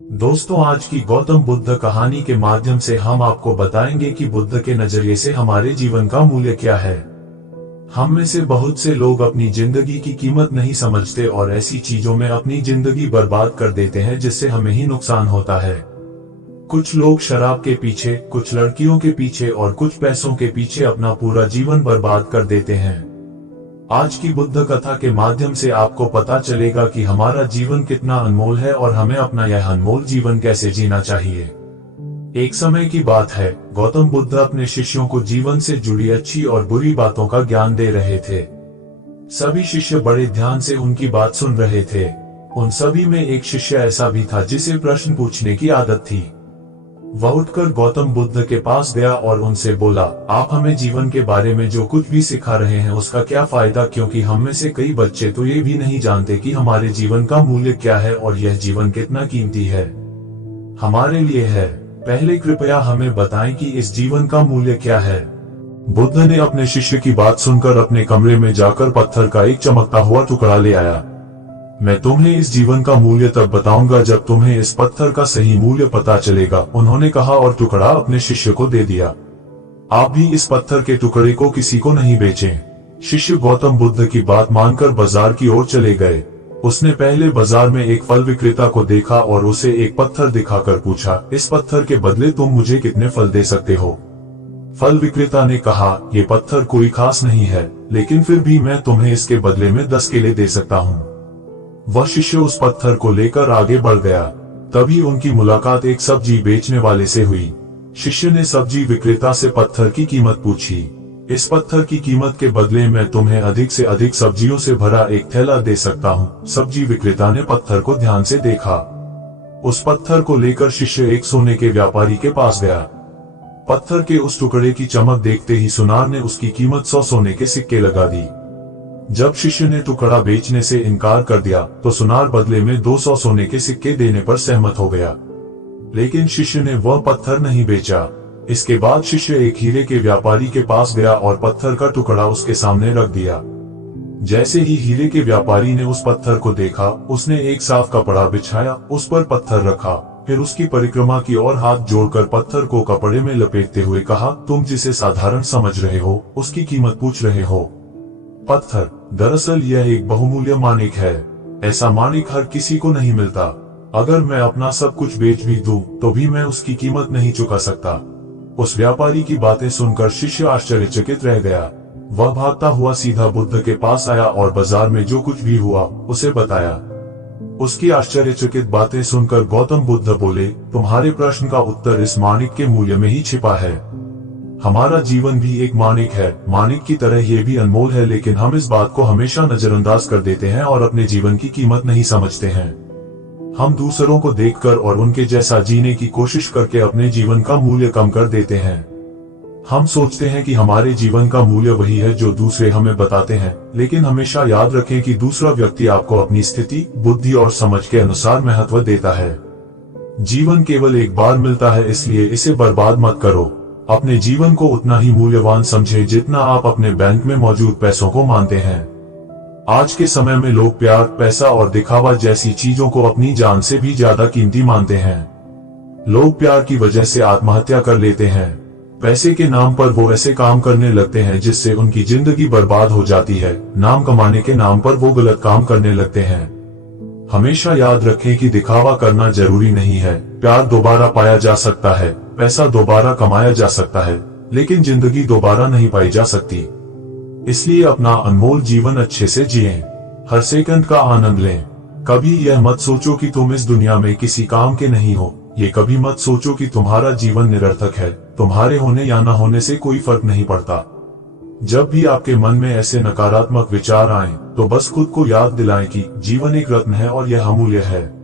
दोस्तों, आज की गौतम बुद्ध कहानी के माध्यम से हम आपको बताएंगे कि बुद्ध के नजरिए से हमारे जीवन का मूल्य क्या है। हम में से बहुत से लोग अपनी जिंदगी की कीमत नहीं समझते और ऐसी चीजों में अपनी जिंदगी बर्बाद कर देते हैं जिससे हमें ही नुकसान होता है। कुछ लोग शराब के पीछे, कुछ लड़कियों के पीछे और कुछ पैसों के पीछे अपना पूरा जीवन बर्बाद कर देते हैं। आज की बुद्ध कथा के माध्यम से आपको पता चलेगा कि हमारा जीवन कितना अनमोल है और हमें अपना यह अनमोल जीवन कैसे जीना चाहिए। एक समय की बात है, गौतम बुद्ध अपने शिष्यों को जीवन से जुड़ी अच्छी और बुरी बातों का ज्ञान दे रहे थे। सभी शिष्य बड़े ध्यान से उनकी बात सुन रहे थे। उन सभी में एक शिष्य ऐसा भी था जिसे प्रश्न पूछने की आदत थी। वह उठकर गौतम बुद्ध के पास गया और उनसे बोला, आप हमें जीवन के बारे में जो कुछ भी सिखा रहे हैं उसका क्या फायदा, क्योंकि हम में से कई बच्चे तो ये भी नहीं जानते कि हमारे जीवन का मूल्य क्या है और यह जीवन कितना कीमती है हमारे लिए है। पहले कृपया हमें बताएं कि इस जीवन का मूल्य क्या है। बुद्ध ने अपने शिष्य की बात सुनकर अपने कमरे में जाकर पत्थर का एक चमकता हुआ टुकड़ा ले आया। मैं तुम्हें इस जीवन का मूल्य तब बताऊंगा जब तुम्हें इस पत्थर का सही मूल्य पता चलेगा, उन्होंने कहा और टुकड़ा अपने शिष्य को दे दिया। आप भी इस पत्थर के टुकड़े को किसी को नहीं बेचें। शिष्य गौतम बुद्ध की बात मानकर बाजार की ओर चले गए। उसने पहले बाजार में एक फल विक्रेता को देखा और उसे एक पत्थर दिखाकर पूछा, इस पत्थर के बदले तुम मुझे कितने फल दे सकते हो? फल विक्रेता ने कहा, ये पत्थर कोई खास नहीं है, लेकिन फिर भी मैं तुम्हें इसके बदले में 10 केले दे सकता हूँ। वह शिष्य उस पत्थर को लेकर आगे बढ़ गया। तभी उनकी मुलाकात एक सब्जी बेचने वाले से हुई। शिष्य ने सब्जी विक्रेता से पत्थर की कीमत पूछी। इस पत्थर की कीमत के बदले मैं तुम्हें अधिक से अधिक सब्जियों से भरा एक थैला दे सकता हूँ। सब्जी विक्रेता ने पत्थर को ध्यान से देखा। उस पत्थर को लेकर शिष्य एक सोने के व्यापारी के पास गया। पत्थर के उस टुकड़े की चमक देखते ही सुनार ने उसकी कीमत 100 सोने के सिक्के लगा दी। जब शिष्य ने टुकड़ा बेचने से इनकार कर दिया तो सुनार बदले में 200 सोने के सिक्के देने पर सहमत हो गया, लेकिन शिष्य ने वह पत्थर नहीं बेचा। इसके बाद शिष्य एक हीरे के व्यापारी के पास गया और पत्थर का टुकड़ा उसके सामने रख दिया। जैसे ही हीरे के व्यापारी ने उस पत्थर को देखा, उसने एक साफ कपड़ा बिछाया, उस पर पत्थर रखा, फिर उसकी परिक्रमा की और हाथ जोड़कर पत्थर को कपड़े में लपेटते हुए कहा, तुम जिसे साधारण समझ रहे हो उसकी कीमत पूछ रहे हो। पत्थर, दरअसल यह एक बहुमूल्य माणिक है। ऐसा माणिक हर किसी को नहीं मिलता। अगर मैं अपना सब कुछ बेच भी दूं, तो भी मैं उसकी कीमत नहीं चुका सकता। उस व्यापारी की बातें सुनकर शिष्य आश्चर्यचकित रह गया। वह भागता हुआ सीधा बुद्ध के पास आया और बाजार में जो कुछ भी हुआ उसे बताया। उसकी आश्चर्यचकित बातें सुनकर गौतम बुद्ध बोले, तुम्हारे प्रश्न का उत्तर इस माणिक के मूल्य में ही छिपा है। हमारा जीवन भी एक माणिक है। माणिक की तरह ये भी अनमोल है, लेकिन हम इस बात को हमेशा नजरअंदाज कर देते हैं और अपने जीवन की कीमत नहीं समझते हैं। हम दूसरों को देखकर और उनके जैसा जीने की कोशिश करके अपने जीवन का मूल्य कम कर देते हैं। हम सोचते हैं कि हमारे जीवन का मूल्य वही है जो दूसरे हमें बताते हैं, लेकिन हमेशा याद रखें कि दूसरा व्यक्ति आपको अपनी स्थिति, बुद्धि और समझ के अनुसार महत्व देता है। जीवन केवल एक बार मिलता है, इसलिए इसे बर्बाद मत करो। अपने जीवन को उतना ही मूल्यवान समझें जितना आप अपने बैंक में मौजूद पैसों को मानते हैं। आज के समय में लोग प्यार, पैसा और दिखावा जैसी चीजों को अपनी जान से भी ज्यादा कीमती मानते हैं। लोग प्यार की वजह से आत्महत्या कर लेते हैं। पैसे के नाम पर वो ऐसे काम करने लगते हैं जिससे उनकी जिंदगी बर्बाद हो जाती है। नाम कमाने के नाम पर वो गलत काम करने लगते हैं। हमेशा याद रखें कि दिखावा करना जरूरी नहीं है। प्यार दोबारा पाया जा सकता है, पैसा दोबारा कमाया जा सकता है, लेकिन जिंदगी दोबारा नहीं पाई जा सकती। इसलिए अपना अनमोल जीवन अच्छे से जिएं। हर सेकंड का आनंद लें। कभी यह मत सोचो कि तुम इस दुनिया में किसी काम के नहीं हो। ये कभी मत सोचो कि तुम्हारा जीवन निरर्थक है। तुम्हारे होने या न होने से कोई फर्क नहीं पड़ता। जब भी आपके मन में ऐसे नकारात्मक विचार आएं, तो बस खुद को याद दिलाएं कि जीवन एक रत्न है और यह अमूल्य है।